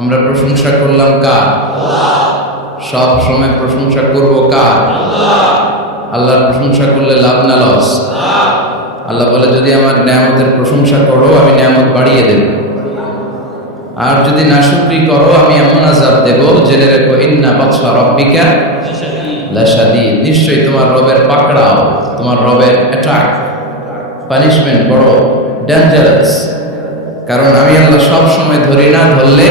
আমরা প্রশংসা করলাম কার? সব সময় প্রশংসা করব কার? আল্লাহর প্রশংসা করলে লাভ না লস? আল্লাহ বলে, যদি আমার নিয়ামতের প্রশংসা করো আমি নিয়ামত বাড়িয়ে দেব, আর যদি নাশুকরি করো আমি এমন আযাব দেব, জেনে রেখো ইন্না বাতশা রাব্বিকা লাশাদীদ, নিশ্চয়ই তোমার রবের পাকড়াও, তোমার রবের অ্যাটাক, পানিশমেন্ট বড় ডেঞ্জারাস। কারণ আমি আল্লাহ সব সময় ধরি না, ধরলে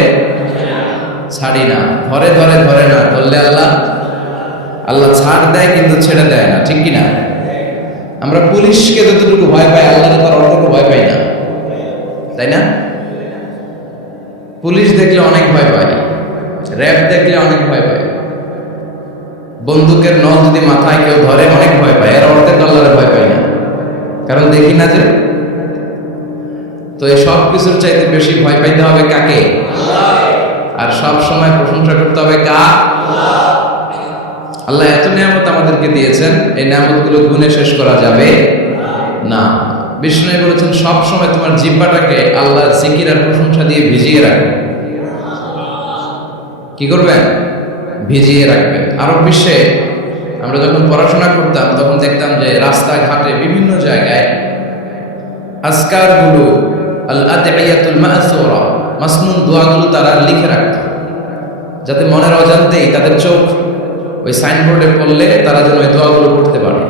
ছাড়ি না, ধরে ধরে ধরে না, ধরলে আল্লাহ ছাড় দেয় কিন্তু ছেড়ে দেয় না, ঠিক কিনা? আমরা পুলিশকে যতটুকু ভয় পাই আল্লাহকে তার অতটুকু ভয় পাই না, তাই না? পুলিশ দেখলে অনেক ভয় পাই, র্যাব দেখলে অনেক ভয় পাই, বন্দুকের নল যদি মাথায় কেউ ধরে অনেক ভয় পায়, এর অর্ধেক আল্লাহরে ভয় পাই না, কারণ দেখি না যে। তো এই সব কিছুর চাইতে বেশি ভয় পাইতে হবে কাকে? আর সব সময় প্রশংসা করতে হবে কার? আল্লাহ এত নিয়ামত আমাদেরকে দিয়েছেন, এই নিয়ামতগুলো গুণে শেষ করা যাবে না। বিষ্ণু বলেছেন, সব সময় তোমার জিহ্বাটাকে আল্লাহর জিকির আর প্রশংসা দিয়ে ভিজিয়ে রাখবে। কি করবেন? ভিজিয়ে রাখবেন। আরব বিশ্বে আমরা যখন পড়াশোনা করতাম তখন দেখতাম যে রাস্তাঘাটে বিভিন্ন জায়গায় আজকারগুলো, আল আদঈয়াতুল মাসুরা, মাসনুন দোয়াগুলো তারা লিখে রাখত, যাতে মনের অজান্তেই তাদের চোখ ওই সাইনবোর্ডে পড়লে তারা যেন ওই দোয়াগুলো পড়তে পারে।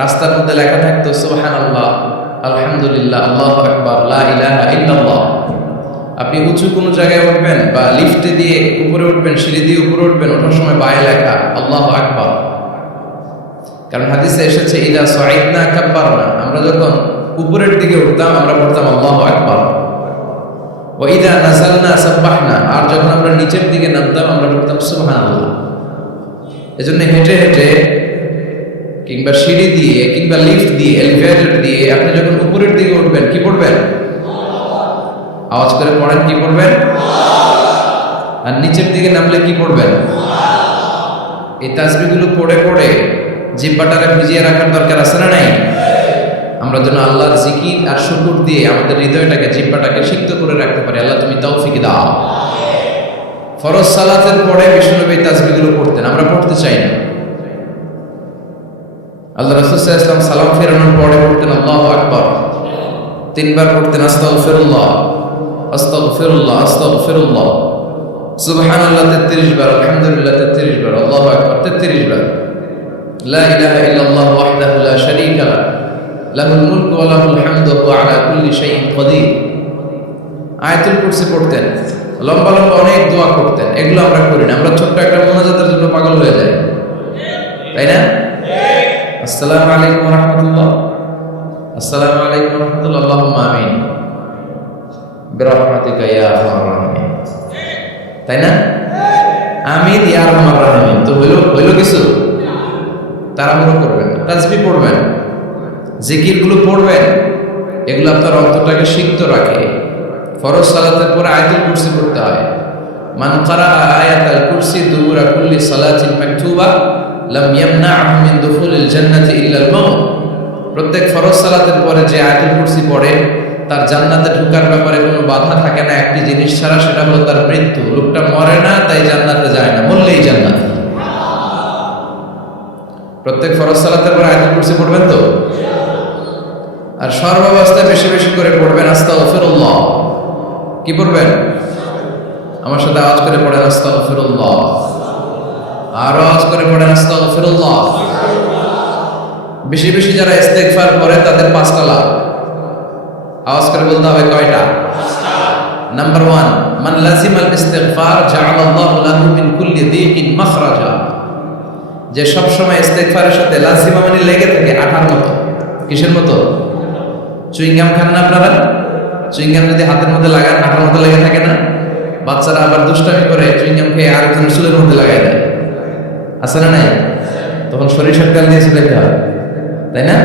রাস্তার মধ্যে লেখা থাকতো সুবহানাল্লাহ, আলহামদুলিল্লাহ, আল্লাহু আকবার, লা ইলাহা ইল্লাল্লাহ। আপনি উঁচু কোনো জায়গায় উঠবেন বা লিফটে দিয়ে উপরে উঠবেন, সিঁড়ি দিয়ে উপরে উঠবেন, ওঠার সময় বায়ে লেখা আল্লাহু আকবার। কারণ হাদিসে এসেছে, ইদা সাইদনা কাব্বারনা, আমরা যখন উপরের দিকে উঠতাম আমরা পড়তাম আল্লাহু আকবার। ওয়া ইদা নাযালনা সাব্বাহনা, আর যখন আমরা নিচের দিকে নামতাম আমরা পড়তাম সুবহানাল্লাহ। এজন্য হেঁটে হেঁটে কিংবা সিঁড়ি দিয়ে কিংবা লিফট দিয়ে, এলিভেটর দিয়ে আপনি যখন উপরের দিকে উঠবেন কি পড়বেন? আওয়াজ করে পড়েন, কি পড়বেন? আর নিচের দিকে নামলে কি পড়বেন? এই তাসবিহগুলো পড়ে পড়ে জিহ্বাটাকে ভিজিয়ে রাখার দরকার আছে না নাই? আমরা যেন আল্লাহর জিকির আর শুকর দিয়ে আমাদের হৃদয়টাকে, জিহ্বাটাকে সিক্ত করে রাখতে পারি। আল্লাহ তুমি তৌফিক দাও। ফরজ সালাতের পরে বিষ্ণুনবী তাসবিহগুলো পড়তেন, আমরা পড়তে চাই না। আল্লাহ রাসূল সাল্লাল্লাহু আলাইহি ওয়াসাল্লাম সালাম ফেরানোর পরে পড়তেন আল্লাহু আকবার, 3 বার পড়তেন আস্তাগফিরুল্লাহ, আস্তাগফিরুল্লাহ, আস্তাগফিরুল্লাহ, সুবহানাল্লাহ 33 বার, আলহামদুলিল্লাহ 33 বার, আল্লাহু আকবার 33 বার, লা ইলাহা ইল্লাল্লাহ ওয়াহদাহু লা শারীকা লাহু, লাহুল মুলকু ওয়া লাহুল হামদু ওয়া হুয়া আলা কুল্লি শাইইন কাদির। আয়াতুল কুরসি পড়তেন, লম্বা লম্বা অনেক দোয়া করতেন। এগুলো আমরা করি না, আমরা ছোট্ট একটা মোনাজাতের জন্য পাগল হয়ে যাই, তাই না? আসসালামু আলাইকুম ওয়া রাহমাতুল্লাহ, আসসালামু আলাইকুম ওয়া রাহমাতুল্লাহ, আল্লাহুম্মা আমিন বিরহমাতিকা ইয়া আরহামার রাহিমিন, তাই না? আমিন ইয়া আরহামার রাহিমিন। তো হইল কিছু? তাড়াহুড়ো করবেন না, তাসবিহ পড়বেন, জিকিরগুলো পড়বেন, এগুলো আপনার অন্তরটাকে সিক্ত রাখে। ফরজ সালাতের পরে আয়াতুল কুরসি পড়তে হয়। মান ক্বারা আয়াতুল কুরসি দুবুরা কুল্লি সালাতিন মাকতুবা লাম ইয়ামনাহু মিন দুখুলিল জান্নাতি ইল্লাল মাউত। প্রত্যেক ফরজ সালাতের পরে যে আয়াতুল কুরসি পড়ে তার জান্নাতে ঢোকার ব্যাপারে কোনো বাধা থাকে না একটি জিনিস ছাড়া, সেটা হলো তার মৃত্যু। লোকটা মরে না তাই জান্নাতে যায় না, মরলেই জান্নাত। প্রত্যেক ফরজ সালাতের পরে আয়াতুল কুরসি পড়বেন তো? আর সর্বাবস্থায় বেশি বেশি করে পড়বেন আস্তাগফিরুল্লাহ। কি পড়বেন? আমার সাথে আওয়াজ করে পড়েন আস্তাগফিরুল্লাহ, আর আওয়াজ করে পড়েন আস্তাগফিরুল্লাহ। বেশি বেশি যারা ইস্তেগফার করে তাদের 5টা লাভ। আওয়াজ করে বলতে হবে কয়টা? 5টা। নাম্বার 1, মান লাজিমাল ইস্তিগফার জাআলাল্লাহু লাহু মিন কুল্লি দীকিন মাখরাজা। যে সব সময় ইস্তেগফারের সাথে লাজিমা মানে লেগে থাকে, আঠার মতো। কিসের মতো? চুইংগাম খান না আপনারা? চুইংগাম যদি হাতের মধ্যে লাগান আঠার মতো লেগে থাকে না? বাচ্চারা আবার দুষ্টামি করে চুইংগাম খেয়ে আরেকজন চুলের মধ্যে লাগাই দেয়, আছে না নাই? তখন সরিষার তেল দিয়ে চুলাইতে হয়, তাই না?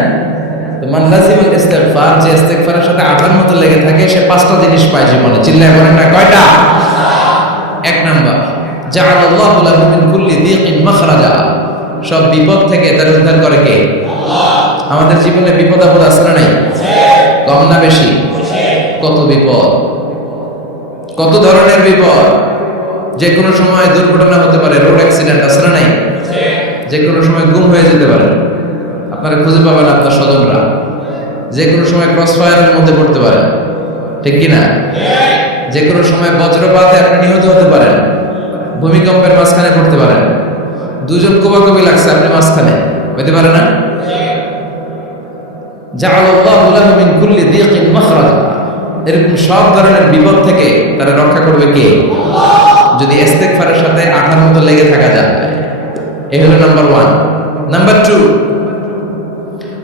তো মান লাজিমাল ইস্তিগফার, যে ইস্তিগফারের সাথে আঠার মতো লেগে থাকে, সে 5টা জিনিস পায় জীবনে। চিল্লায় বলেন না, কয়টা? 1 নাম্বার, জাআলাল্লাহু লাহু মিন কুল্লি দীকিন মাখরাজা। সব বিপদ থেকে তার উদ্ধার করে কে? আল্লাহ। আমাদের জীবনে বিপদ আপদ আছে না নাই? কম না বেশি? কত বিপদ, কত ধরনের বিপদ, যে কোনো সময় দুর্ঘটনা হতে পারে, রোড অ্যাক্সিডেন্ট আছে না নাই? যে কোনো সময় গুম হয়ে যেতে পারে, আপনারা খুঁজে পাবেন আপনার স্বজনরা। যে কোনো সময় ক্রস ফায়ারের মধ্যে পড়তে পারেন, ঠিক কিনা? যে কোনো সময় বজ্রপাতে আপনি নিহত হতে পারেন, ভূমিকম্পের মাঝখানে পড়তে পারেন, দুজন কোবাকবি লাগছে, আপনি মাঝখানে হতে পারে না? জাআলাল্লাহু লাহু মিন কুল্লি দিকিন মাখরাজা। এরকম সব ধরনের বিপদ থেকে তারা রক্ষা করবে কে? যদি ইস্তেগফারের সাথে আঠার মতো লেগে থাকা যায়। এই হলো নাম্বার 1। নাম্বার 2,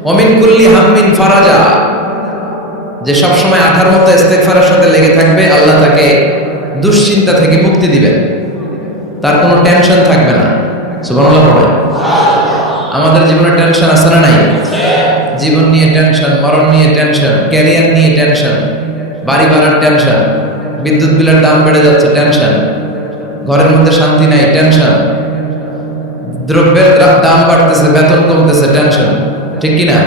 ওমিন কুল্লি হাম্মিন ফারাজা। যে সব সময় আঠার মতো ইস্তেগফারের সাথে লেগে থাকবে, আল্লাহ তাকে দুশ্চিন্তা থেকে মুক্তি দিবেন, তার কোনো টেনশন থাকবে না। সুবহানাল্লাহ পড়ে। আমাদের জীবনে টেনশন আছে না নাই? জীবন নিয়ে টেনশন, মরণ নিয়ে টেনশন, ক্যারিয়ার নিয়ে টেনশন, বাড়ি ভাড়ার টেনশন, বিদ্যুৎ বিলের দাম বেড়ে যাচ্ছে টেনশন, ঘরের মধ্যে শান্তি নাই টেনশন, দ্রব্যের দাম বাড়তেছে, বেতন কমতেছে টেনশন, ঠিক কিনা?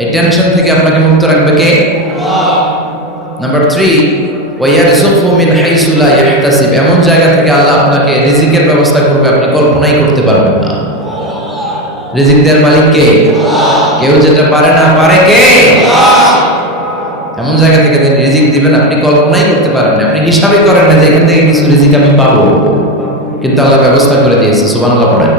এই টেনশন থেকে আপনাকে মুক্ত রাখবে কে? নাম্বার 3, ওয়ায়ারযুকহু মিন হাইসু লা ইয়াহতাসিব। এমন জায়গা থেকে আল্লাহ আপনাকে রিজিকের ব্যবস্থা করবে আপনি কল্পনাই করতে পারবেন না। রিজিক দেওয়ার মালিক কে? কেউ যেটা পারে না, পারে কে? এমন জায়গা থেকে রিজিক দিবেন আপনি কল্পনাই করতে পারেন না, আপনি হিসাবই করেন না যে এখান থেকে কিছু রিজিক আমি পাবো, কিন্তু আল্লাহ ব্যবস্থা করে দিয়েছে। সুবহানাল্লাহ পড়েন।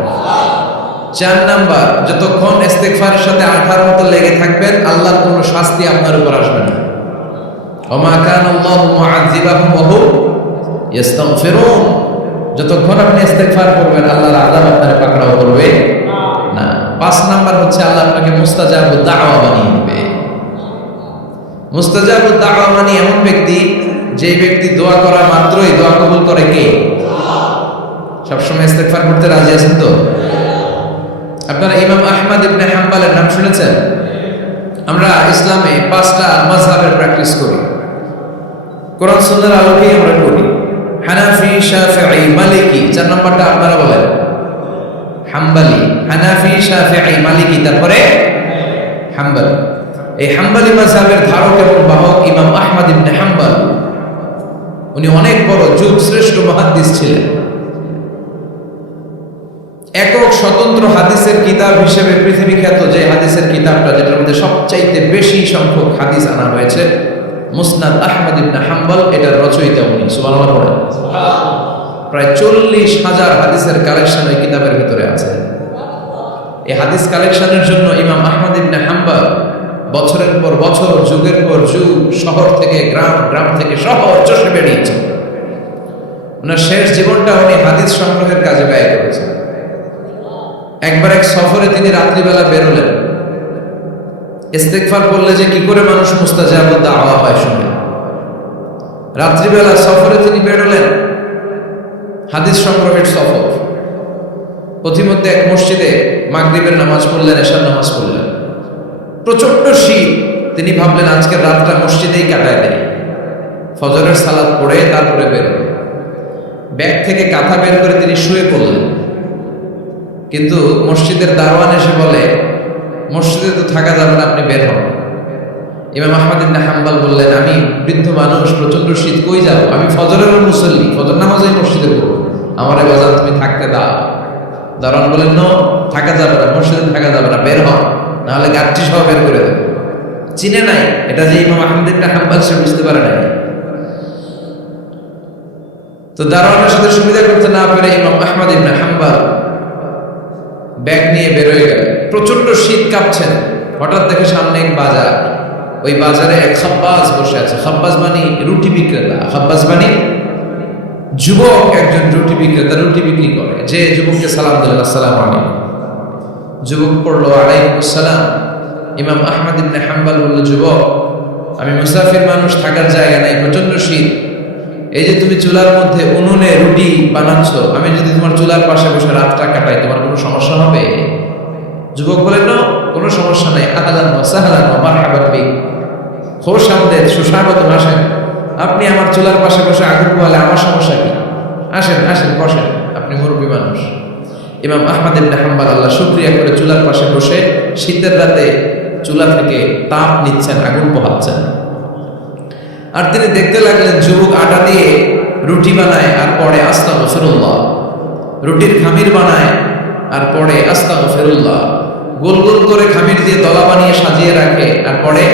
4 নাম্বার, যতক্ষণ ইস্তেগফারের সাথে আঠার মতো লেগে থাকবেন, আল্লাহর কোনো শাস্তি আপনার উপর আসবে না। ওমা কানাল্লাহু মুআযিবাহুম ওয়া হুম ইস্তাগফিরুন। যতক্ষণ আপনি ইস্তেগফার করবেন, আল্লাহর আযাব আপনার পাকড়াও করবে না। 5 নাম্বার হচ্ছে আল্লাহ আপনাকে মুস্তাজাবুদ দাওয়া বানিয়ে দিবে। মুস্তাজাবুদ দাওয়া মানে এমন ব্যক্তি, যে ব্যক্তি দোয়া করা মাত্রই দোয়া কবুল করে কে? সবসময় ইস্তেগফার করতে রাজি আছেন তো? আপনারা ইমাম আহমদ ইবনে হাম্বলের নাম শুনেছেন? আমরা ইসলামে 5টা মাযহাবের প্র্যাকটিস করি, কোরআন সুন্নাহর আলোকেই আমরা করি। হানাফি, শাফিঈ, মালিকি। 4 নাম্বারটা আপনারা বলেন। হাম্বলি, হানাফি, শাফিঈ, মালিকি, তারপরে হাম্বলি। এই হাম্বলি মাযহাবের ধারক এবং বাহক ইমাম আহমদ ইবনে হাম্বল। উনি অনেক বড় যুগ শ্রেষ্ঠ মুহাদ্দিস ছিলেন। একক স্বতন্ত্র হাদিসের কিতাব হিসেবে পৃথিবী খ্যাত যে হাদিসের কিতাবটা, যেটার মধ্যে সবচাইতে বেশি সংখ্যক হাদিস আনা হয়েছে, মুসনাদ আহমদ ইবনে হাম্বল, এটার রচয়িতা উনি। সুবহানাল্লাহ পড়েন। প্রায় 40,000 হাদিসের কালেকশন এই কিতাবের ভিতরে আছে। এই হাদিস কালেকশনের জন্য ইমাম আহমদ ইবনে হাম্বল বছরের পর বছর, যুগের পর যুগ, শহর থেকে গ্রাম, গ্রাম থেকে শহর চষে বেরিয়েছেন। ওনার শেষ জীবনটা উনি হাদিস সংগ্রহের কাজে ব্যয় করেছেন। একবার এক সফরে তিনি রাত্রিবেলা বেরোলেন। ইস্তেগফার করলে যে কি করে মানুষ মুস্তাজাবুদ দাওয়া হয় শুনে। রাত্রিবেলা সফরে তিনি বেরোলেন, হাদিস সংগ্রহের সফর। পথিমধ্যে এক মসজিদে মাগরিবের নামাজ পড়লেন, এশার নামাজ পড়লেন। প্রচন্ড শীত। তিনি ভাবলেন আজকের রাতটা মসজিদেই কাটায় দেয়। ফজরের সালাত পড়ে তারপরে বেরোলেন। ব্যাগ থেকে কাঁথা বের করে তিনি শুয়ে পড়লেন। কিন্তু মসজিদের দারোয়ান এসে বলে, মসজিদে তো থাকা যাবে না, আপনি বের হন। ইমাম আহমদ ইবনে হাম্বল বললেন, আমি বৃদ্ধ মানুষ, প্রচন্ড শীত, কই যাব? আমি ফজরের মুসল্লি, ফজর নামাজই মসজিদে পড়ব, আমার বাজার তুমি থাকতে দাও। দারোয়ান বলেন, নো, থাকা যাবে না, মসজিদে থাকা যাবে না, বের হন, নাহলে গাছটি সহ বের করে দেবে। চিনে নাই এটা যে ইমাম আহমদ ইবনে হাম্বল, সে বুঝতে পারে নাই। তো দারোয়ানের সাথে সুবিধা করতে না পেরে ইমাম আহমদ ইবনে হাম্বল ব্যাগ নিয়ে বেরোয় গেল। প্রচন্ড শীত, কাঁপছেন। হঠাৎ দেখে সামনে এক বাজার। ওই বাজারে এক খাব্বাজ বসে আছে। খাব্বাজ মানে রুটি বিক্রেতা। খাব্বাজ মানে যুবক, একজন রুটি বিক্রেতা, রুটি বিক্রি করে। যে যুবককে সালাম দিলেন, আসসালামু আলাইকুম। যুবক পড়লো, আলাইকুমুস সালাম। ইমাম আহমদ ইবনে হাম্বল বলল, যুবক, আমি মুসাফির মানুষ, থাকার জায়গা নাই, প্রচন্ড শীত। এই যে তুমি চুলার মধ্যে উনুনে রুটি বানাচ্ছ, আমি যদি তোমার চুলার পাশে বসে রাতটা কাটাই, তোমার কোনো সমস্যা হবে? যুবক বলেন, না, কোনো সমস্যা নাই। আহলান ওয়া সাহলান ওয়া মারহাবান বিক। খোশ আমদেদ, সুস্বাগতম, আসেন। আপনি আমার চুলার পাশে বসে আগুন পোহালে আমার সমস্যা কি? আসেন, আসেন, বসেন, আপনি মুরব্বী মানুষ। ইমাম আহমদ ইবনে হাম্বল আল্লাহ শুকরিয়া করে চুলার পাশে বসে শীতের রাতে চুলা থেকে তাপ নিচ্ছেন, আগুন পোহাচ্ছেন। আর তিনি দেখতে লাগলেন যুবক আটা দিয়ে রুটি বানায় আর পরে আস্তাগফিরুল্লাহ, রুটির খামির বানায় আর পরে আস্তাগফিরুল্লাহ, গোল গোল করে খামির দিয়ে দলা বানিয়ে সাজিয়ে রাখে আর পরে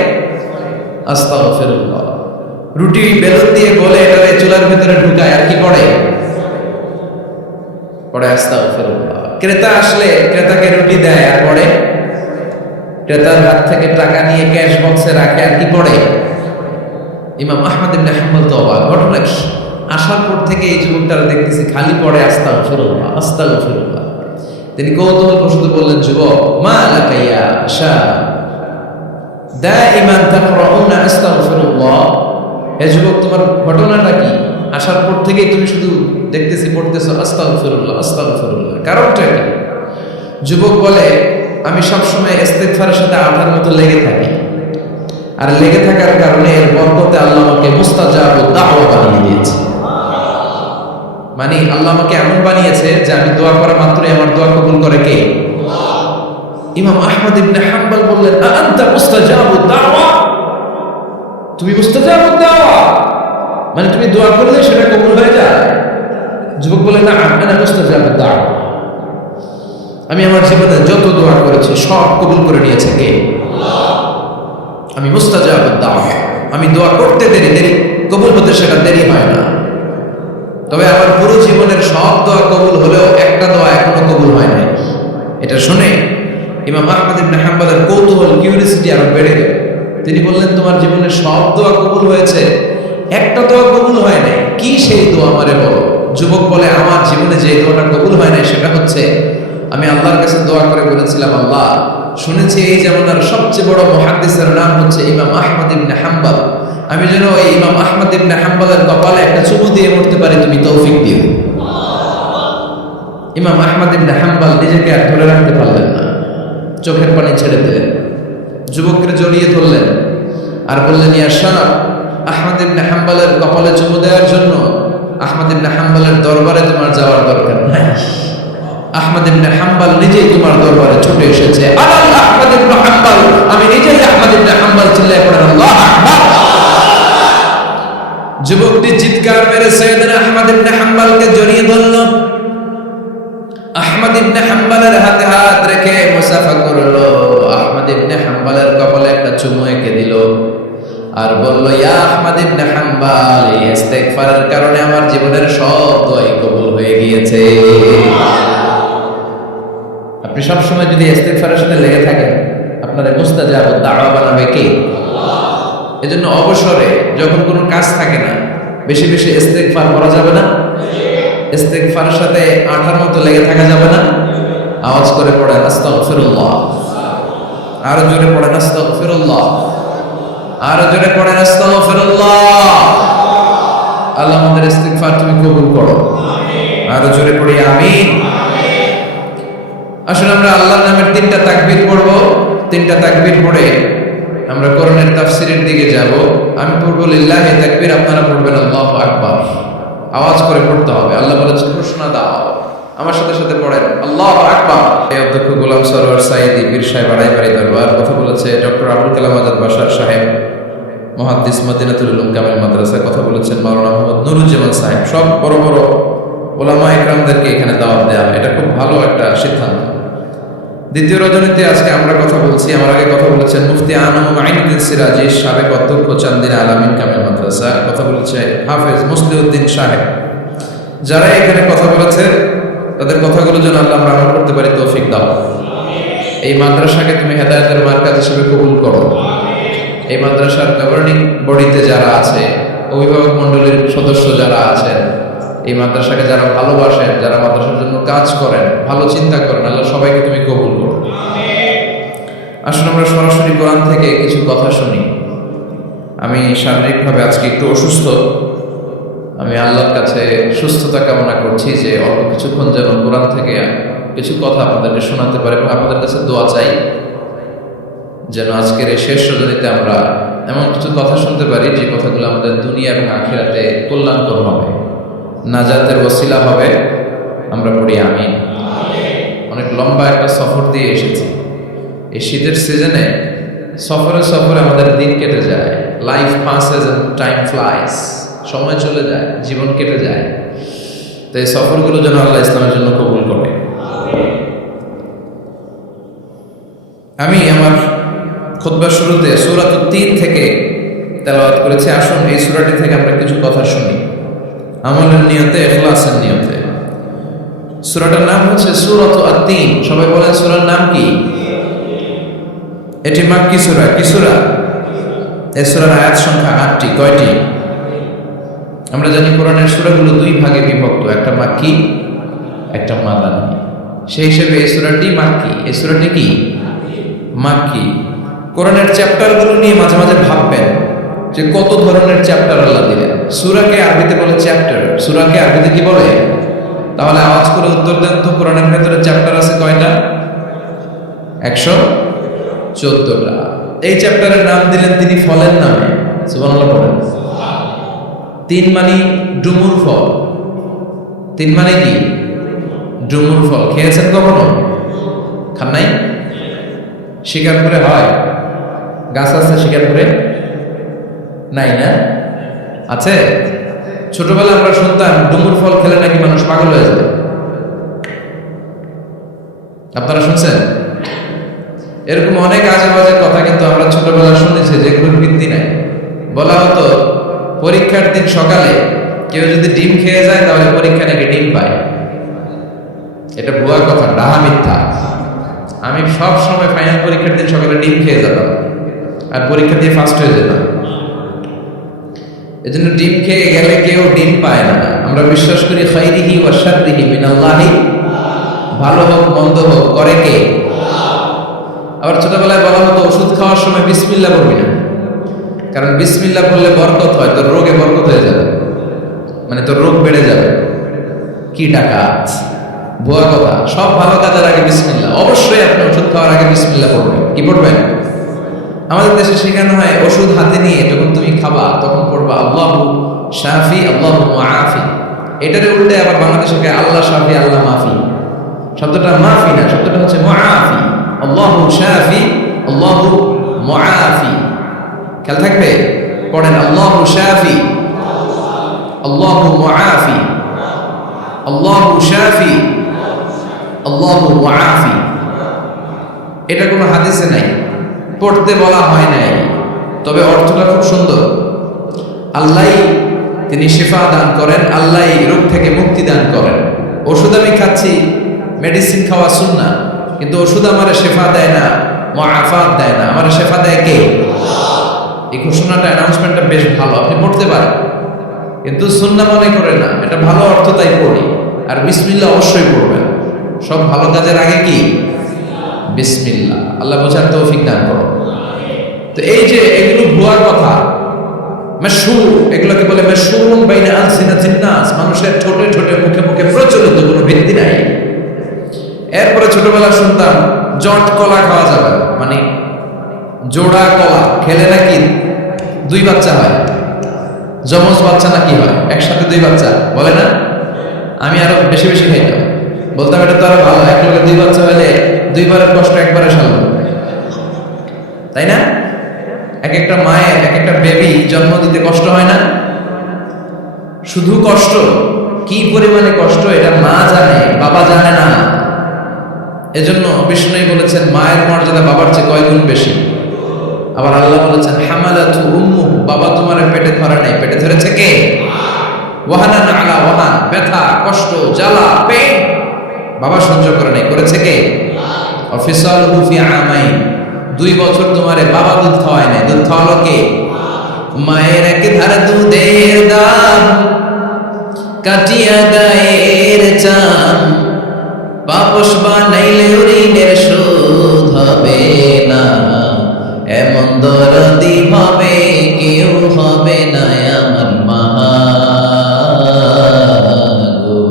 আস্তাগফিরুল্লাহ, রুটি বেলুন দিয়ে গোলে এটারে চুলার ভিতরে ঢুকায় আর কি পড়ে আস্তাগফিরুল্লাহ। ক্রেতা আসলে ক্রেতাকে রুটি দেয় আর পরে ক্রেতার হাত থেকে টাকা নিয়ে ক্যাশ বক্সে রাখে আর কি পড়ে। ইমাম আহমদ ইবনে হাম্বল তো অবাক, ঘটনা কি? আসার পর থেকে এই যুবকটার দেখতেছি খালি পড়ে আস্তাগফিরুল্লাহ আস্তাগফিরুল্লাহ। তিনি কৌতূহল বশত বললেন, যুবক মা লাকা ইয়া শাব দাইমান তাকরাউনা আস্তাগফিরুল্লাহ, হে যুবক তোমার ঘটনাটা কি? আসার পর থেকেই তুমি শুধু দেখতেছি পড়তেছো আস্তাগফিরুল্লাহ আস্তাগফিরুল্লাহ, কারণটা কি? যুবক বলে, আমি সবসময় ইস্তিগফারের সাথে আঠার মতো লেগে থাকি, আর লেগে থাকার কারণে এর বরকতে আল্লাহ আমাকে মুস্তাজাবুদ দাওয়া বানিয়ে দিয়েছে। মানে আল্লাহ আমাকে এমন বানিয়েছে যে আমি দোয়া করা মাত্রই আমার দোয়া কবুল করে কে? ইমাম আহমদ ইবনে হাম্বল বললেন, আনতা মুস্তাজাবুদ দাওয়া, তুমি মুস্তাজাবুদ দাওয়া, মানে তুমি দোয়া করলে সেটা কবুল হয়ে যায়? যুবক বলে, না আনা মুস্তাজাবুদ দাওয়া, আমি আমার জীবনে যত দোয়া করেছি সব কবুল করে নিয়েছে কে? আমি মুস্তাজাবুদ দাওয়া, আমি দোয়া করতে দেরি কবুল হতে সেটা দেরি হয় না। তবে আমার পুরো জীবনের সব দোয়া কবুল হলেও একটা দোয়া এখনো কবুল হয় নাই। এটা শুনে ইমাম আহমদ ইবনে হাম্বলের কৌতূহল, কিউরিসিটি আরো বেড়ে গেল। তিনি বললেন, তোমার জীবনের সব দোয়া কবুল হয়েছে, একটা দোয়া কবুল হয় নাই, কি সেই দোয়া আমারে বলো? যুবক বলে, আমার জীবনে যে দোয়াটা কবুল হয় নাই সেটা হচ্ছে আমি আল্লাহর কাছে দোয়া করে বলেছিলাম, আল্লাহ শুনেছি এই জামানার সবচেয়ে বড় মুহাদ্দিসের নাম হচ্ছে ইমাম আহমদ ইবনে হাম্বল, আমি যেন এই ইমাম আহমদ ইবনে হাম্বলের কপালে একটা চুমু দিয়ে মরতে পারি, তুমি তৌফিক দিও। ইমাম আহমদ ইবনে হাম্বল নিজেকে আর ধরে রাখতে পারলেন না, চোখের পানি ছেড়ে দিলেন, যুবককে জড়িয়ে ধরলেন আর বললেন, ইয়া শাহ, আহমদ ইবনে হাম্বলের কপালে চুমু দেওয়ার জন্য আহমদ ইবনে হাম্বলের দরবারে তোমার যাওয়ার দরকার নাই, আহমদ ইবনে হাম্বল নিজেই তোমার দরবারে ছুটে এসেছে। আনাল আহমদ ইবনে হাম্বল, আমি নিজেই আহমদ ইবনে হাম্বল, চিল্লায়ে পড়েন আল্লাহু আকবার। যুবকটি চিৎকার মেরে সাইয়েদনা আহমদ ইবনে হাম্বলকে জড়িয়ে ধরল, আহমদ ইবনে হাম্বলের হাতে হাত রেখে মুসাফা করলো, আহমদ ইবনে হাম্বলের কপালে একটা চুমু এঁকে দিল আর বলল, ইয়া আহমদ ইবনে হাম্বল, এই ইস্তিগফারের কারণে আমার জীবনের সব দোয়াই কবুল হয়ে গিয়েছে। আপনি সবসময় যদি ইস্তিগফারের সাথে লেগে থাকেন, আপনার মুস্তাজাবুদ দাওয়া বানাবে কে? এজন্য অবসরে যখন কোনো কাজ থাকে না, বেশি বেশি ইস্তিগফার করা যাবে না, ইস্তিগফারের সাথে আঠার মতো লেগে থাকা যাবে না। আওয়াজ করে পড়েন আস্তাগফিরুল্লাহ, আরো জোরে পড়েন আস্তাগফিরুল্লাহ, আরো জোরে পড়েন আস্তাগফিরুল্লাহ। আল্লাহ আমাদের ইস্তিগফার তুমি কবুল করো, আরো জোরে পড়ি আমিন। আসলে আমরা আল্লাহর নামের 3টা তাকবীর পড়ব, 3টা তাকবীর পড়ে আমরা কোরআনের তাফসীরের দিকে যাব। আমি পড়ব লিল্লাহি তাকবীর, আপনারা পড়বেন আল্লাহু আকবার। আওয়াজ করে পড়তে হবে, আল্লাহ বলেছেন ঘোষণা দাও, আমার সাথে সাথে পড়েন আল্লাহু আকবার। এই অধ্যক্ষ গোলাম সরোয়ার সাইদি পীর সাহেব আড়াইবাড়ি দরবার, কথা বলেছে ডক্টর আবুল কালাম আজাদ বাশার সাহেব, মুহাদ্দিস মদিনাতুল উলুম কামিল মাদ্রাসা, কথা বলেছেন মাওলানা মুহাম্মদ নুরুজ্জামান সাহেব। সব বড় বড় ওলামা ইকরামদেরকে এখানে দাওয়াত দেওয়া, এটা খুব ভালো একটা সিদ্ধান্ত। দ্বিতীয় রজনীতে আজকে আমরা কথা বলছি, আমার আগে কথা বলেছেন মুফতি আনম মাইনুদ্দিন সিরাজি, সাবেক অধ্যক্ষ চান্দিনা আলামিন কামিল মাদ্রাসা, কথা বলেছে হাফেজ মুসলিউদ্দিন সাহেব। যারা এখানে কথা বলেছে তাদের কথাগুলো যেন আল্লাহ আমরা আমল করতে পারি, তৌফিক দাও। এই মাদ্রাসাকে তুমি হেদায়েতের মার্কাজ হিসেবে কবুল করো। এই মাদ্রাসার গভর্নিং বডিতে যারা আছে, অভিভাবক মণ্ডলীর সদস্য যারা আছেন, এই মাদ্রাসাকে যারা ভালোবাসেন, যারা মাদ্রাসার জন্য কাজ করেন, ভালো চিন্তা করেন, আল্লাহ সবাইকে তুমি কবুল করো। আসলে আমরা সরাসরি কোরআন থেকে কিছু কথা শুনি। আমি শারীরিকভাবে আজকে একটু অসুস্থ, আমি আল্লাহর কাছে সুস্থতা কামনা করছি যে অল্প কিছুক্ষণ যেন কোরআন থেকে কিছু কথা আপনাদেরকে শোনাতে পারে, এবং আপনাদের কাছে দোয়া চাই যেন আজকের এই শেষ রজনীতে আমরা এমন কিছু কথা শুনতে পারি যে কথাগুলো আমাদের দুনিয়া এবং আখিরাতে কল্যাণকর হবে, নাজাতের ওসিলা হবে। আমরা পড়ি আমিন। অনেক লম্বা একটা সফর দিয়ে এসেছি, এই শীতের সিজনে সফরে সফরে আমাদের দিন কেটে যায়। Life passes and time flies, সময় চলে যায়, জীবন কেটে যায়। তো এই সফরগুলো যেন আল্লাহ ইসলামের জন্য কবুল করে। আমি আমার খুতবার শুরুতে সূরাতুত তিন থেকে তেলাওয়াত করেছি। আসুন এই সূরাটি থেকে আমরা কিছু কথা শুনি, আমলের নিয়তে, ইখলাসের নিয়তে। সূরাটার নাম হচ্ছে সূরাতুত আত-তিন। সবাই বলেন সূরার নাম কি? এটি মাক্কি সূরা। কি সূরা? এই সূরার আয়াত সংখ্যা ৮টি। কয়টি? আমরা জানি কোরআনের সূরাগুলো দুই ভাগে বিভক্ত, একটা মাক্কি, একটা মাদানী। সেই হিসেবে এই সূরাটি মাক্কি। এই সূরাটি কি? মাক্কি। কোরআনের চ্যাপ্টারগুলো নিয়ে মাঝে মাঝে ভাববেন যে কত ধরনের চ্যাপ্টার আল্লাহ দিলেন। সূরাকে আরবিতে বলে চ্যাপ্টার। সূরাকে আরবিতে কি বলে? তাহলে আওয়াজ করে উত্তর দেন তো, কোরআনের ভেতরে চ্যাপ্টার আছে কয়টা? 114টা। এই চ্যাপ্টারের নাম দিলেন তিনি ফলের নামে। সুবহানাল্লাহ বলেন। তিন মানে ডুমুর ফল। তিন মানে কি? ডুমুর ফল। খেয়েছেন কখনো? খান নাই? শিকার করে হয়? গাছ আছে শিকার করে? নাই না? আছে? ছোটবেলা আমরা শুনতাম ডুমুর ফল খেলে নাকি মানুষ পাগল হয়ে যাবে। আপনারা শুনছেন? এরকম অনেক আজে বাজে কথা কিন্তু আমরা ছোটবেলা শুনেছি, যেগুলোর ভিত্তি নাই। বলা হতো পরীক্ষার দিন সকালে কেউ যদি ডিম খেয়ে যায় তাহলে পরীক্ষা নাকি ডিম পায়। এটা ভুয়া কথা, ডাহা মিথ্যা। আমি সব সময় ফাইনাল পরীক্ষার দিন সকালে ডিম খেয়ে যেতাম আর পরীক্ষা দিয়ে ফার্স্ট হয়ে যেতাম। এজন্য ডিম খেয়ে গেলে কেউ ডিম পায় না। আমরা বিশ্বাস করি খাইরিহি ওয়া শাররিহি মিনাল্লাহি, ভালো হোক মন্দ হোক করে কে? আবার ছোটবেলায় বলা হতো ওষুধ খাওয়ার সময় বিসমিল্লাহ বলবি না, কারণ বিসমিল্লাহ বললে বরকত হয়, তোর রোগে বরকত হয়ে যাবে, মানে তোর রোগ বেড়ে যাবে। কি ডাকাত, ভুয়া কথা। সব ভালো কাজের আগে বিসমিল্লাহ। অবশ্যই আপনি ওষুধ খাওয়ার আগে বিসমিল্লাহ পড়বেন। কি পড়বেন? আমাদের দেশে শেখানো হয় ওষুধ হাতে নিয়ে যখন তুমি খাবা তখন পড়বা আল্লাহু শাফি আল্লাহু মুআফি। এটারে উল্টে আবার বাংলাদেশে আল্লাহ শাফি আল্লাহ মাফি। শব্দটা মাফি না, শব্দটা হচ্ছে মুআফি। আল্লাহু শাফি আল্লাহু মুআফি। খেয়াল থাকবে, পড়েন আল্লাহু শাফি আল্লাহু মুআফি, আল্লাহু শাফি আল্লাহু মুআফি। এটা কোনো হাদিসে নাই, পড়তে বলা হয় নাই, তবে অর্থটা খুব সুন্দর। আল্লাহ তিনি শিফা দান করেন, আল্লাহ রোগ থেকে মুক্তি দান করেন। ওষুধ আমি খাচ্ছি, মেডিসিন খাওয়া সুন্নাহ, কিন্তু ওষুধ আমারে শেফা দেয় না, মুআফাত দেয় না। আমারে শেফা দেয় কে? এই ঘোষণাটা, অ্যানাউন্সমেন্টটা বেশ ভালো, আপনি পড়তে পারেন, কিন্তু সুন্নাহ মনে করে না। এটা ভালো অর্থ, তাই পড়ি। আর বিসমিল্লাহ অবশ্যই পড়বেন। সব ভালো কাজের আগে কি? বিসমিল্লাহ। আল্লাহ বোঝার তৌফিক দান করো। তো এই যে এগুলো ভুয়া কথা, মাশহুর, এগুলোকে বলে মাশহুরুন বাইনা আলসিনাতিন নাস, মানুষের ঠোঁটে ঠোঁটে মুখে মুখে প্রচলিত, কোনো ভিত্তি নাই। এরপরে ছোটবেলা শুনতাম জট কলা খাওয়া যাবে, মানে জোড়া কলা খেলে নাকি 2 বাচ্চা হয়, যমজ বাচ্চা নাকি হয়, একসাথে 2 বাচ্চা, বলে না? আমি আরো বেশি বেশি খাইতাম, বলতাম এটা তো আরো ভালো, এক লোকের 2 বাচ্চা হলে 2 বারের কষ্ট একবারে সারল, তাই না? এক একটা মায়ের এক একটা বেবি জন্ম দিতে কষ্ট হয় না? শুধু কষ্ট, কি পরিমাণে কষ্ট এটা মা জানে, বাবা জানে না। এজন্য বিষ্ণু বলেছেন মায়ের মর্যাদা বাবার চেয়ে কয় গুণ বেশি। আবার আল্লাহ বলেছেন হামালাতু উম্মুহু, বাবা তোমার পেটে ধরে নাই, পেটে ধরেছে কে? ওয়াহানান আলা ওয়াহান, ব্যথা কষ্ট জ্বালা পেইন বাবা সহ্য করে নাই, করেছে কে? অফিসালহু ফি আমাইন, 2 বছর তোমারে বাবা দুধ খাওয়ায় নাই, দুধ খাওয়ালো কে? মায়ের এক ধার দুধের দাম কাটিয়া গায়ের চাম, পাপস বানাইলে ঋণের শোধ হবে না, এমন দরদি হবে কেউ হবে না আমার মা গো,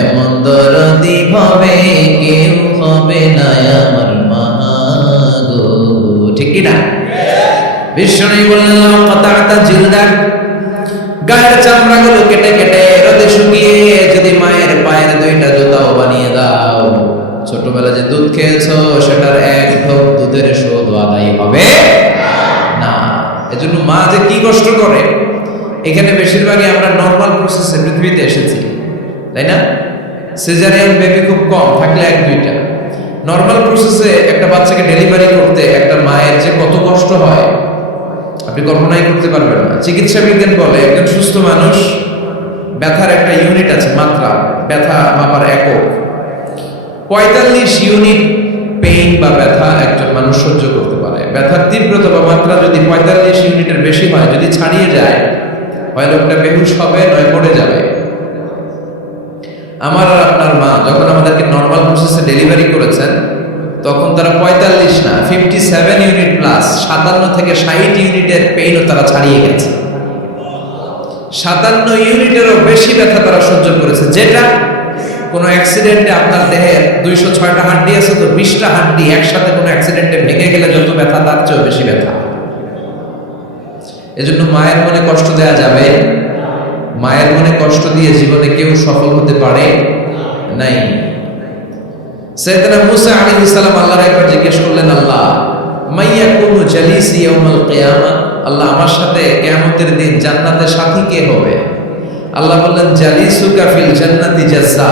এমন দরদি হবে কেউ হবে না আমার মা গো। ঠিক কি না? বিষ্ণু বললেন কাতাতা জিলদাক, গায়ের চামড়াগুলো কেটে কেটে রোদে শুকিয়ে যদি মায়ের পায়ের 2টা জুতাও বানিয়ে দাও, ছোটবেলা যে দুধ খেয়েছো সেটার 1 ঢোক দুধের শোধ আদায় হবে না। এজন্য পৃথিবীতে এসেছি, তাই না? সিজারিয়ান বেবি খুব কম, থাকলে 1-2টা। নর্মাল প্রসেসে একটা বাচ্চাকে ডেলিভারি করতে একটা মায়ের যে কত কষ্ট হয় আপনি কল্পনাই করতে পারবেন না। চিকিৎসা বিজ্ঞান বলে একজন সুস্থ মানুষ ব্যথার একটা ইউনিট আছে, মাত্রা, ব্যথা মাপার একক। 45 ইউনিট পেইন বা ব্যথা একজন মানুষ সহ্য করতে পারে। ব্যথার তীব্রতা বা মাত্রা যদি 45 ইউনিটের বেশি হয়, যদি ছাড়িয়ে যায়, হয় লোকটা বেহুশ হবে, নয় মরে যাবে। আমার আর আপনার মা যখন আমাদেরকে নর্মাল প্রসেসে ডেলিভারি করেছেন, তখন তারা 45 না 57 ইউনিট প্লাস 57 থেকে 60 ইউনিটের পেইনও তারা ছাড়িয়ে গেছে। 57 ইউনিটেরও বেশি ব্যথা তারা সহ্য করেছে, যেটা কোনো অ্যাক্সিডেন্টে আপনার দেহে 206টা হাড্ডি আছে, তো 20টা হাড্ডি একসাথে কোনো অ্যাক্সিডেন্টে ভেঙে গেলে যত ব্যথা, তার চেয়েও বেশি ব্যথা। এজন্য মায়ের মনে কষ্ট দেয়া যাবে? মায়ের মনে কষ্ট দিয়ে জীবনে কেউ সফল হতে পারে নাই। সাইয়েদনা মুসা আলাইহিস সালাম আল্লাহর একবার জিজ্ঞেস করলেন, আল্লাহ মাইয়াকুনু জালিসি ইয়াউমাল কিয়ামা, আল্লাহ আমার সাথে কিয়ামতের দিন জান্নাতের সাথী কে হবে? আল্লাহ বললেন, জালিসুকা ফিল জান্নাতি জাযা,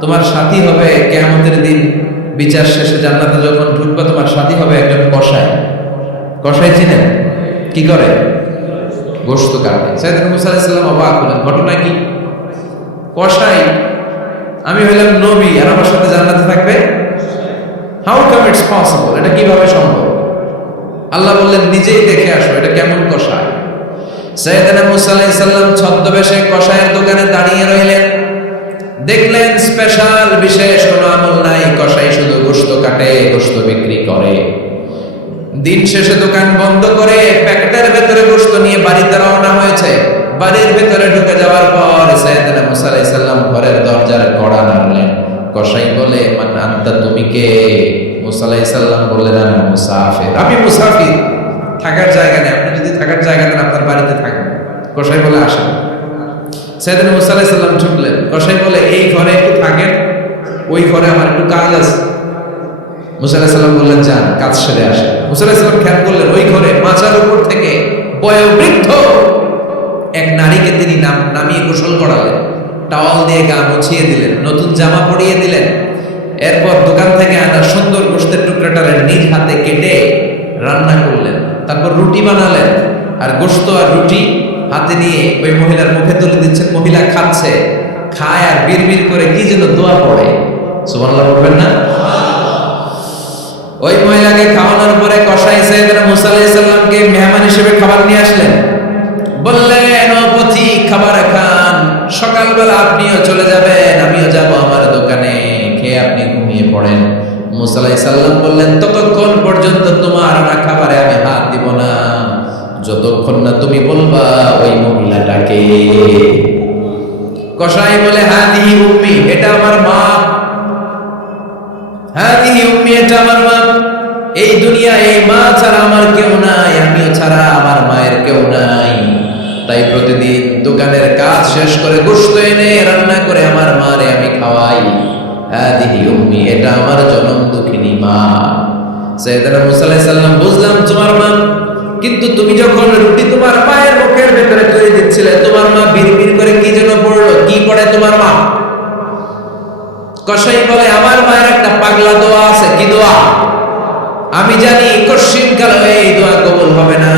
তোমার সাথী হবে কিয়ামতের দিন বিচার শেষে জান্নাতে যখন ঢুকবে, তোমার সাথী হবে একজন কসাই। কসাই চিনেন? কি করে? গোশত কাটে। সাইয়েদনা মুসা আলাইহিস সালাম অবাক হলেন, ঘটনা কি? কসাই, আমি হইলাম নবী আর আমার সাথে জান্নাতে থাকবে? How come it's possible? এটা কিভাবে সম্ভব? আল্লাহ বললেন, নিজেই দেখে আসো এটা কেমন কসাই। সাইয়েদনা মুসা আলাইহিস সালাম ছদ্মবেশে কসাইয়ের দোকানে দাঁড়িয়ে রইলেন। দেখলেন স্পেশাল বিশেষ কোনো আমল নাই, কসাই শুধু গোশত কাটে, গোশত বিক্রি করে। দিন শেষে দোকান বন্ধ করে প্যাকেটের ভেতরে গোশত নিয়ে বাড়িতে রওনা হয়েছে। বাড়ির ভেতরে ঢুকে যাওয়ার পর সাইয়েদনা মুসা আলাইহিস সালাম ঘরের দরজার কড়া নাড়লেন। কসাই বলে, মান আনতা, তুমি কে? মুসা আলাইহিস সালাম বললেন, আনা মুসাফির, আমি মুসাফির, থাকার জায়গা নেই, আপনি যদি থাকার জায়গা দেন আপনার বাড়িতে থাকবেন। কসাই বলে, আসেন। সাইয়েদনা মুসা আলাইহিস সালাম ঢুকলেন। কসাই বলে, এই ঘরে একটু থাকেন, ওই ঘরে আমার একটু কাজ আছে। মুসা আলাইহিস সালাম বললেন, যান, কাজ সেরে আসেন। মুসা আলাইহিস সালাম খেয়াল করলেন, ওই ঘরে মাচার উপর থেকে বয়োবৃদ্ধ এক নারীকে তিনি নামিয়ে গোসল করালেন, টাওয়াল দিয়ে গা মুছিয়ে দিলেন, নতুন জামা পরিয়ে দিলেন। এরপর দোকান থেকে আনা সুন্দর গোশতের টুকরাটারে নিজ হাতে কেটে রান্না করলেন। তারপর রুটি বানালেন, আর গোশত আর রুটি হাতে নিয়ে ওই মহিলার মুখে তুলে দিচ্ছেন। মহিলা খাচ্ছে, খায় আর বিড়বিড় করে কি যেন দোয়া পড়ে। সুবহানাল্লাহ বলবেন না? ওই মহিলাকে খাওয়ানোর পরে কসাই সাইয়েদনা মুসা আলাইহিস সালামকে মেহমান হিসেবে খাবার নিয়ে আসলেন। বললেন, ও পথিক, খাবার খান, সকালবেলা আপনিও চলে যাবেন, আমিও যাব আমার দোকানে, খেয়ে আপনি ঘুমিয়ে পড়েন। মুসা আলাইহিস সালাম বললেন, ততক্ষণ পর্যন্ত তোমার আনা খাবারে আমি হাত দিব না, যতক্ষণ না তুমি বলবা ওই মহিলাটাকে। কসাই বলে, হাদিহি উম্মি, এটা আমার মা। হাদিহি উম্মি, এটা আমার মা। এই দুনিয়া, এই মা ছাড়া আমার কেউ নাই, আমিও ছাড়া আমার মায়ের কেউ নাই। তাই প্রতিদিন দোকানের কাজ শেষ করে গোশত এনে রান্না করে আমার মারে আমি খাওয়াই। হাদিহি উম্মি, এটা আমার জনম দুঃখিনী মা। সাইয়েদনা মুসা আলাইহিস সালাম, বুঝলাম তোমার মা, কিন্তু তুমি যখন রুটি তোমার মায়ের মুখের ভেতরে তুলে দিচ্ছিলে, তোমার মা বিড়বিড় করে কি যেন পড়লো। কি পড়ে তোমার মা? কসাই বলে, আমার মায়ের একটা পাগলা দোয়া আছে। কি দোয়া? আমি জানি কশিন কালে এই দোয়া কবুল হবে না।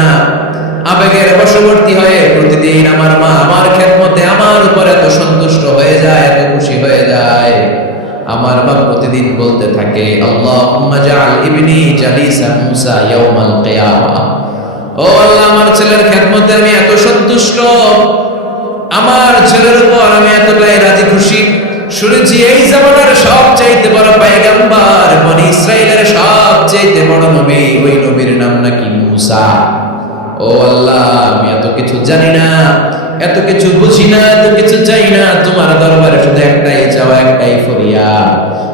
আবেগের বশবর্তী হয়ে প্রতিদিন আমার মা আমার খেদমতে আমার উপর এত সন্তুষ্ট হয়ে যায়, এত খুশি হয়ে যায়। আমার মা প্রতিদিন বলতে থাকে, আল্লাহুম্মা জাআল ইবনি জালিসা মুসা ইয়াউমাল কিয়ামা। ও আল্লাহ, আমার ছেলের খেদমতে আমি এত সন্তুষ্ট, আমার ছেলের উপর আমি এতটাই রাজি খুশি। শুনেছি এই জামানার সবচাইতে বড় পয়গম্বর, বনি ইসরাইলের সবচাইতে বড় নবী, ওই নবীর নাম নাকি মুসা। ও আল্লাহ, আমি এত কিছু জানি না, এত কিছু বুঝি না, এত কিছু চাই না, তোমার দরবারে শুধু একটাই চাওয়া, একটাই ফরিয়াদ,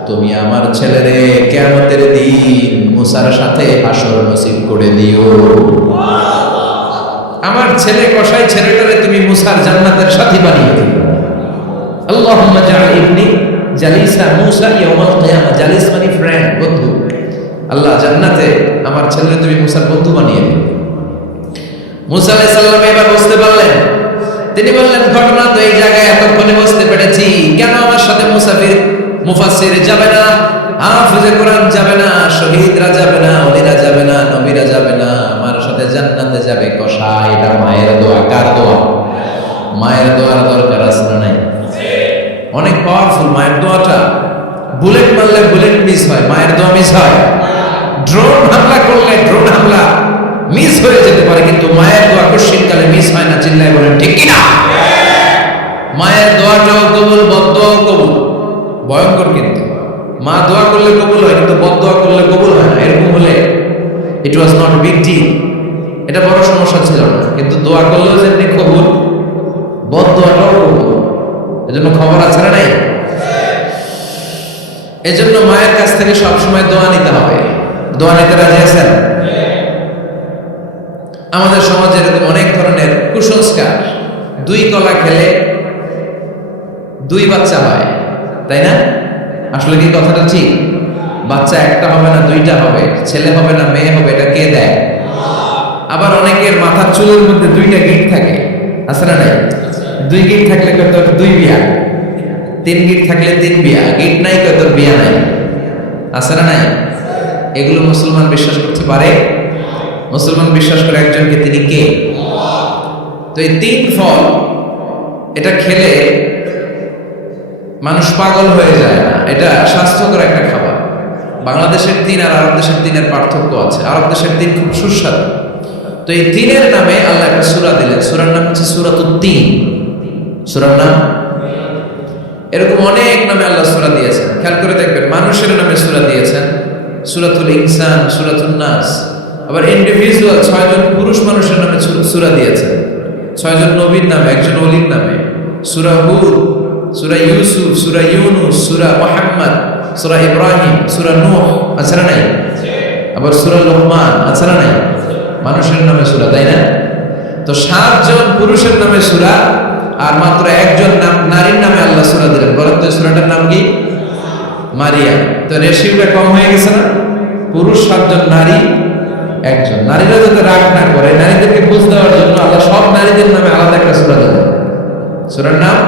তুমি আমার ছেলেরে কিয়ামতের দিন মুসার সাথে হাসর নসিব করে দিও। আমার ছেলে কসাই ছেলেটারে তুমি মুসার জান্নাতের সাথী বানিয়ে দিও। আল্লাহুম্মা জাআল ইবনি জালিসা মুসা ইয়াউমাল কিয়ামা। জালিস মানে ফ্রেন্ড, বন্ধু। আল্লাহ, জান্নাতে আমার ছেলেরে তুমি মুসার বন্ধু বানিয়ে দিও। মুসা আলাইহিস সালাম এবার বুঝতে পারলেন। তিনি বললেন, ঘটনা তো এই জায়গায় এত মুফাসসির যাবে না, হাফেজে কোরআন যাবে না, শহীদরা যাবে না, ওলিরা যাবে না, নবীরা যাবে না, আমার সাথে জান্নাতে যাবে কসাই। এটা মায়ের দোয়া। কার দোয়া? মায়ের দোয়ার দরকার আছে না নাই? অনেক পাওয়ারফুল মায়ের দোয়াটা। বুলেট মারলে বুলেট মিস হয়, মায়ের দোয়া মিস হয়? ড্রোন হামলা করলে ড্রোন হামলা মিস হয়ে যেতে পারে, কিন্তু মায়ের দোয়া কঠিনকালে মিস হয় না। চিল্লায় বলেন ঠিক কিনা? মায়ের দোয়াটাও কবুল, বদদোয়াও কবুল। ভয়ঙ্কর কিন্তু মা দোয়া করলে কবুল হয়, কিন্তু বদদোয়া করলে কবুল হয় না। এরকম হলে ইট ওয়াজ নট বিগ ডিল, এটা বড় সমস্যা ছিল না। কিন্তু দোয়া করলেও যেমনি কবুল, বদদোয়াটাও কবুল। এজন্য খবর আছে না নাই? এজন্য মায়ের কাছ থেকে সবসময় দোয়া নিতে হবে। দোয়া নিতে রাজি আছেন? আমাদের সমাজে এরকম অনেক ধরনের কুসংস্কার। 2 কলা খেলে 2 বাচ্চা হয়, তাই না? আসলে কি কথাটা ঠিক? বাচ্চা একটা হবে না, 2টা হবে। ছেলে হবে না মেয়ে হবে, এটা কে দেয়? আবার অনেকের মাথার চুলের মধ্যে 2টা গিট থাকে, আছে না নাই? 2 গিট থাকলে কত? 2 বিয়া। 3 গিট থাকলে 3 বিয়া। গিট নাই কত? বিয়া নাই, আছে না নাই? এগুলো মুসলমান বিশ্বাস করতে পারে? মুসলমান বিশ্বাস করে একজনকে, তিনি কে? তো এই 3 ফল এটা খেলে মানুষ পাগল হয়ে যায় না, এটা স্বাস্থ্যকর একটা খাবার। বাংলাদেশের 3 আর আরব দেশের 3-এর পার্থক্য আছে। আরব দেশের 3 খুব সুস্বাদু। তো এই 3-এর নামে আল্লাহ একটা সূরা দিলেন। সূরার নাম হচ্ছে সূরাতুত তিন। সূরার নাম এরকম অনেক নামে আল্লাহ সূরা দিয়েছেন। খেয়াল করে দেখবেন, মানুষের নামে সূরা দিয়েছেন, সূরাতুল ইনসান, সূরাতুন নাস। আবার ইন্ডিভিজুয়াল 6 জন পুরুষ মানুষের নামে সূরা দিয়েছেন, 6 জন নবীর নামে, একজন ওলির নামে। সূরা হুদ, সূরা ইউসুফ, সূরা ইউনুস, সূরা মুহাম্মদ, সূরা ইব্রাহিম, সূরা নূহ, আছে না নাই? আবার সূরা লোকমান, আছে না নাই? মানুষের নামে সূরা, তাই না? তো 7 জন পুরুষের নামে সূরা, আর মাত্র 1 জন নারীর নামে আল্লাহ সূরা দিলেন। বলেন তো সূরাটার নাম কি? মারিয়াম। তো রেশিওটা কম হয়ে গেছে না? পুরুষ 7 জন, নারী 1 জন। নারীরা যাতে রাগ না করে, নারীদেরকে বুঝ দেওয়ার জন্য আল্লাহ সব নারীদের নামে আলাদা একটা সূরা দিলেন। সূরার নাম,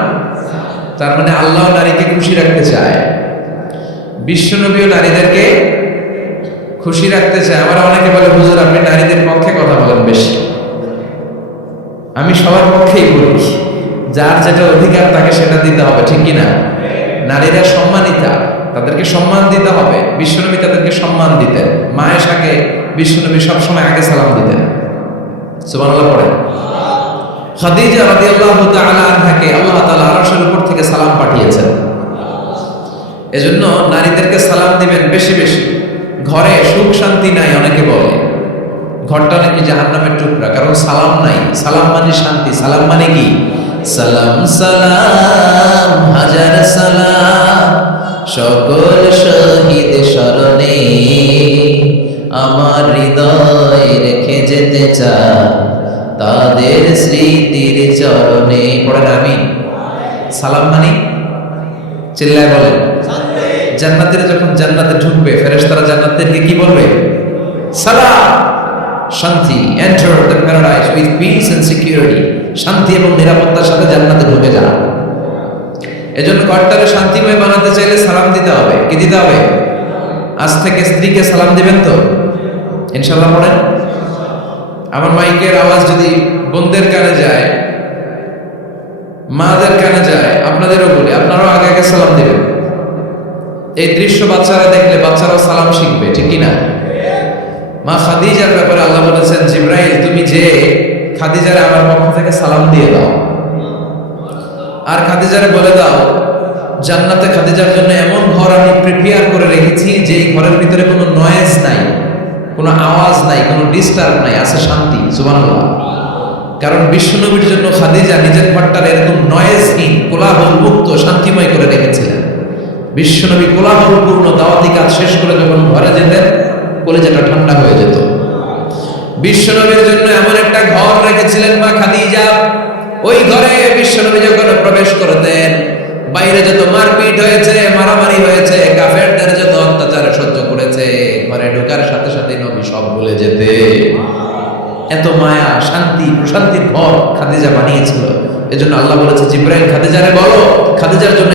তার মানে আল্লাহ নারীকে খুশি রাখতে চায়, বিশ্বনবীও নারীদেরকে খুশি রাখতে চায়। আমরা অনেকে বলে, হুজুর আপনি নারীদের পক্ষে কথা বলেন বেশি। আমি সবার পক্ষেই বলি, যার যেটা অধিকার তাকে সেটা দিতে হবে, ঠিক কিনা? নারীরা সম্মানিতা, তাদেরকে সম্মান দিতে হবে। বিশ্বনবী তাদেরকে সম্মান দিতেন। মা আয়েশাকে বিশ্বনবী সবসময় আগে সালাম দিতেন। সুবহানাল্লাহ পড়েন। খাদিজা রাদিয়াল্লাহু তাআলা আনহাকে আল্লাহ তাআলা আরশের উপর থেকে সালাম পাঠিয়েছেন। এজন্য নারীদেরকে সালাম দিবেন বেশি বেশি। ঘরে সুখ শান্তি নাই, অনেকে বলে ঘরটা নাকি জাহান্নামের টুকরা, কারণ সালাম নাই। সালাম মানে শান্তি। সালাম মানে কি? সালাম সালাম হাজার সালাম সকল শহীদ স্মরণে, আমার হৃদয় রেখে যেতে চাই তাদের স্মৃতির চরণে। পড়েন আমিন। সালাম মানে চিল্লায় বলেন। জান্নাতের যখন জান্নাতে ঢুকবে, ফেরেশতারা জান্নাতদেরকে কি বলবে? সালাম, শান্তি। Enter the paradise with peace and security. শান্তি এবং নিরাপত্তার সাথে জান্নাতে ঢুকে যান। এজন্য ঘরটাকে শান্তিময় বানাতে চাইলে সালাম দিতে হবে। কি দিতে হবে? আজ থেকে স্ত্রীকে সালাম দিবেন তো ইনশাআল্লাহ। পড়েন। আমার মাইকের আওয়াজ যদি বোনদের কানে যায়, মাদের কানে যায়, আপনাদেরও বলি, আপনারাও আগে আগে সালাম দিবেন। এই দৃশ্য বাচ্চারা দেখলে বাচ্চারাও সালাম শিখবে, ঠিক কিনা? মা খাদিজার ব্যাপারে আল্লাহ বলেছেন, জিবরাইল তুমি যে খাদিজারে আমার পক্ষ থেকে সালাম দিয়ে দাও, আর খাদিজারে বলে দাও জান্নাতে খাদিজার জন্য এমন ঘর আমি প্রিপেয়ার করে রেখেছি যে ঘরের ভিতরে কোনো নয়েজ নাই, কোনো আওয়াজ নাই, কোনো ডিস্টার্ব নাই, আছে শান্তি। সুবহানাল্লাহ। কারণ বিশ্বনবীর জন্য খাদিজা নিজের ঘরটার এরকম নয়েজহীন, কোলাহল মুক্ত, শান্তিময় করে রেখেছিলেন। বিশ্বনবী কোলাহলপূর্ণ দাওয়াতি কাজ শেষ করে যখন ঘরে যেতেন, কলিজাটা ঠান্ডা হয়ে যেত। বিশ্বনবীর জন্য এমন একটা ঘর রেখেছিলেন মা খাদিজা, ওই ঘরে বিশ্বনবী যখন প্রবেশ করতেন, বাইরে যত মারপিট হয়েছে, মারামারি হয়েছে, কাফেরদের যত অত্যাচার সহ্য করেছে, ঘরে ঢোকার সাথে সাথে নবী সব ভুলে যেতে। এত মায়া, শান্তি, প্রশান্তির ঘর খাদিজা বানিয়েছিল। এজন্য আল্লাহ বলেছে, জিবরাইল খাদিজারে বলো খাদিজার জন্য